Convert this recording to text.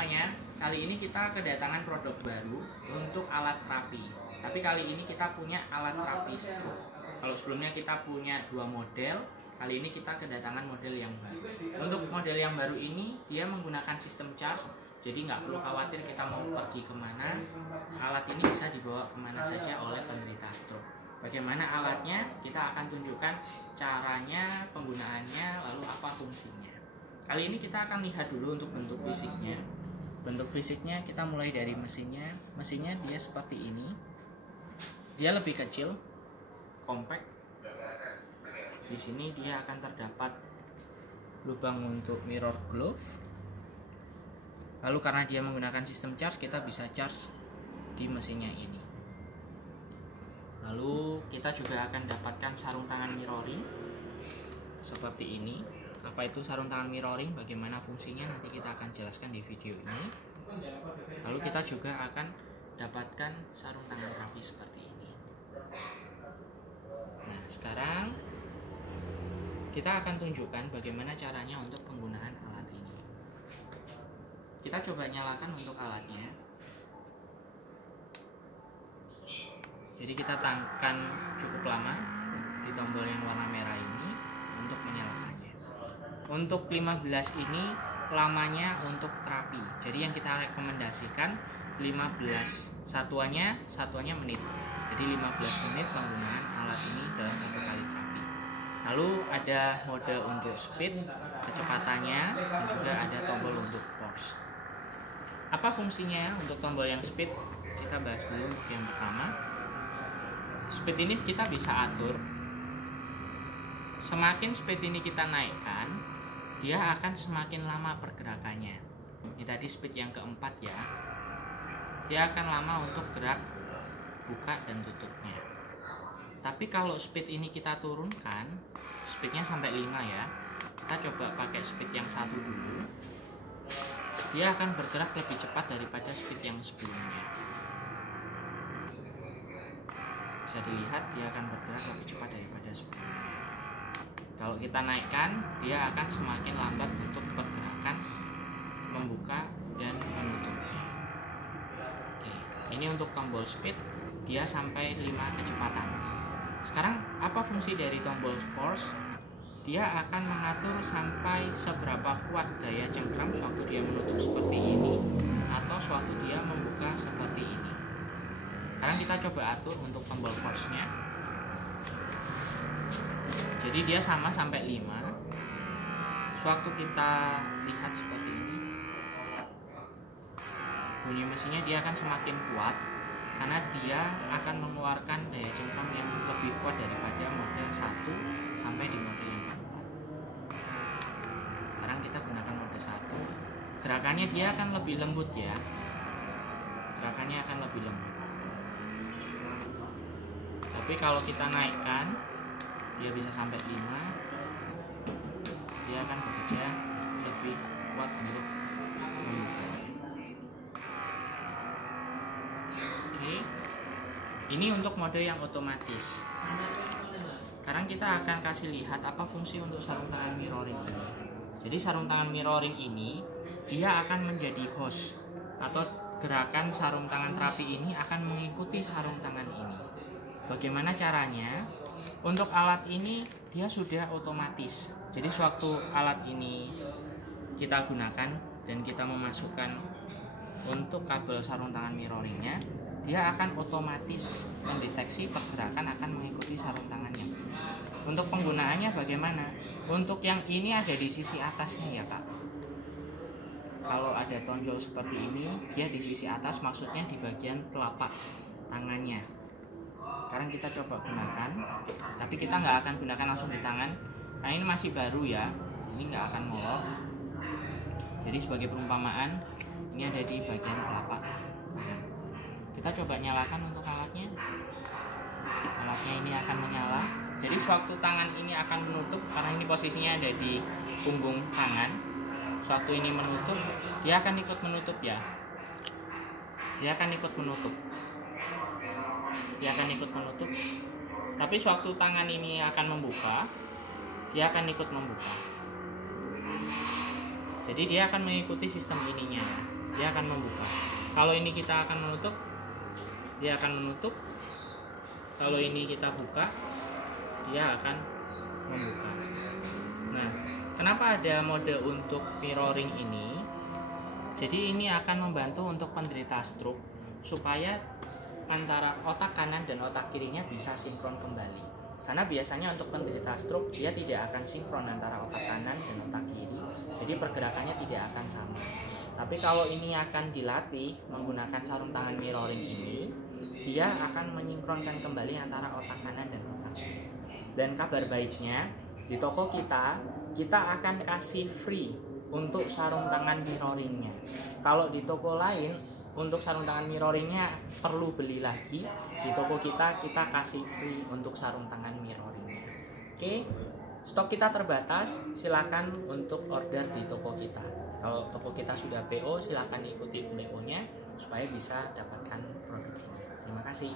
semuanya, kali ini kita kedatangan produk baru untuk alat terapi. Tapi kali ini kita punya alat terapi stroke. Kalau sebelumnya kita punya 2 model, kali ini kita kedatangan model yang baru. Untuk model yang baru ini, dia menggunakan sistem charge, jadi nggak perlu khawatir kita mau pergi kemana. Alat ini bisa dibawa kemana saja oleh penderita stroke. Bagaimana alatnya? Kita akan tunjukkan caranya, penggunaannya, lalu apa fungsinya. Kali ini kita akan lihat dulu untuk bentuk fisiknya. Bentuk fisiknya kita mulai dari mesinnya. Mesinnya dia seperti ini. Dia lebih kecil, compact. Di sini dia akan terdapat lubang untuk mirror glove. Lalu karena dia menggunakan sistem charge, kita bisa charge di mesinnya ini. Lalu kita juga akan dapatkan sarung tangan mirroring seperti ini. Apa itu sarung tangan mirroring, bagaimana fungsinya, nanti kita akan jelaskan di video ini. Lalu kita juga akan dapatkan sarung tangan terapi seperti ini. Nah, sekarang kita akan tunjukkan bagaimana caranya untuk penggunaan alat ini. Kita coba nyalakan untuk alatnya. Jadi kita tekan cukup lama di tombol yang warna merah ini untuk menyalakannya. Untuk 15 ini lamanya untuk terapi. Jadi yang kita rekomendasikan 15 satuannya menit. Jadi 15 menit penggunaan alat ini dalam satu kali terapi. Lalu ada mode untuk speed, kecepatannya, dan juga ada tombol untuk force. Apa fungsinya untuk tombol yang speed? Kita bahas dulu untuk yang pertama. Speed ini kita bisa atur. Semakin speed ini kita naikkan, dia akan semakin lama pergerakannya. Ini tadi speed yang keempat ya. Dia akan lama untuk gerak buka dan tutupnya. Tapi kalau speed ini kita turunkan, speednya sampai 5 ya. Kita coba pakai speed yang 1 dulu. Dia akan bergerak lebih cepat daripada speed yang sebelumnya. Bisa dilihat dia akan bergerak lebih cepat daripada sebelumnya. Kalau kita naikkan, dia akan semakin lambat untuk pergerakan membuka dan menutupnya. Oke, ini untuk tombol speed, dia sampai 5 kecepatan. Sekarang apa fungsi dari tombol force? Dia akan mengatur sampai seberapa kuat daya cengkram sewaktu dia menutup seperti ini atau sewaktu dia membuka seperti ini. Sekarang kita coba atur untuk tombol force-nya. Jadi dia sama sampai 5. Sewaktu kita lihat seperti ini, bunyi mesinnya dia akan semakin kuat karena dia akan mengeluarkan daya cengkram yang lebih kuat daripada mode 1 sampai di mode yang keempat. Sekarang kita gunakan mode 1. Gerakannya dia akan lebih lembut ya. Gerakannya akan lebih lembut. Tapi kalau kita naikkan, dia bisa sampai 5. Dia akan bekerja lebih kuat untuk membukanya. Oke. Ini untuk mode yang otomatis. Sekarang kita akan kasih lihat apa fungsi untuk sarung tangan mirroring ini. Jadi sarung tangan mirroring ini dia akan menjadi host, atau gerakan sarung tangan terapi ini akan mengikuti sarung tangan ini. Bagaimana caranya? Untuk alat ini dia sudah otomatis. Jadi sewaktu alat ini kita gunakan dan kita memasukkan untuk kabel sarung tangan mirroringnya, dia akan otomatis mendeteksi pergerakan akan mengikuti sarung tangannya. Untuk penggunaannya bagaimana? Untuk yang ini ada di sisi atasnya ya Kak. Kalau ada tonjol seperti ini, dia di sisi atas, maksudnya di bagian telapak tangannya. Sekarang kita coba gunakan, tapi kita nggak akan gunakan langsung di tangan karena ini masih baru ya, ini nggak akan molor. Jadi sebagai perumpamaan, ini ada di bagian telapak tangan. Kita coba nyalakan untuk alatnya. Alatnya ini akan menyala. Jadi sewaktu tangan ini akan menutup, karena ini posisinya ada di punggung tangan. Sewaktu ini menutup, dia akan ikut menutup ya. Dia akan ikut menutup. Dia akan ikut menutup. Tapi sewaktu tangan ini akan membuka, dia akan ikut membuka. Jadi dia akan mengikuti sistem ininya. dia akan membuka. Kalau ini kita akan menutup, dia akan menutup. Kalau ini kita buka, dia akan membuka. Nah, kenapa ada mode untuk mirroring ini? Jadi ini akan membantu untuk penderita stroke supaya antara otak kanan dan otak kirinya bisa sinkron kembali. Karena biasanya untuk penderita stroke dia tidak akan sinkron antara otak kanan dan otak kiri, jadi pergerakannya tidak akan sama. Tapi kalau ini akan dilatih menggunakan sarung tangan mirroring ini, dia akan menyinkronkan kembali antara otak kanan dan otak kiri. Dan kabar baiknya, di toko kita akan kasih free untuk sarung tangan mirroringnya. Kalau di toko lain untuk sarung tangan mirroringnya perlu beli lagi. Di toko kita kasih free untuk sarung tangan mirroringnya. Oke, stok kita terbatas, silakan untuk order di toko kita. Kalau toko kita sudah PO, silakan ikuti PO-nya supaya bisa dapatkan produknya. Terima kasih.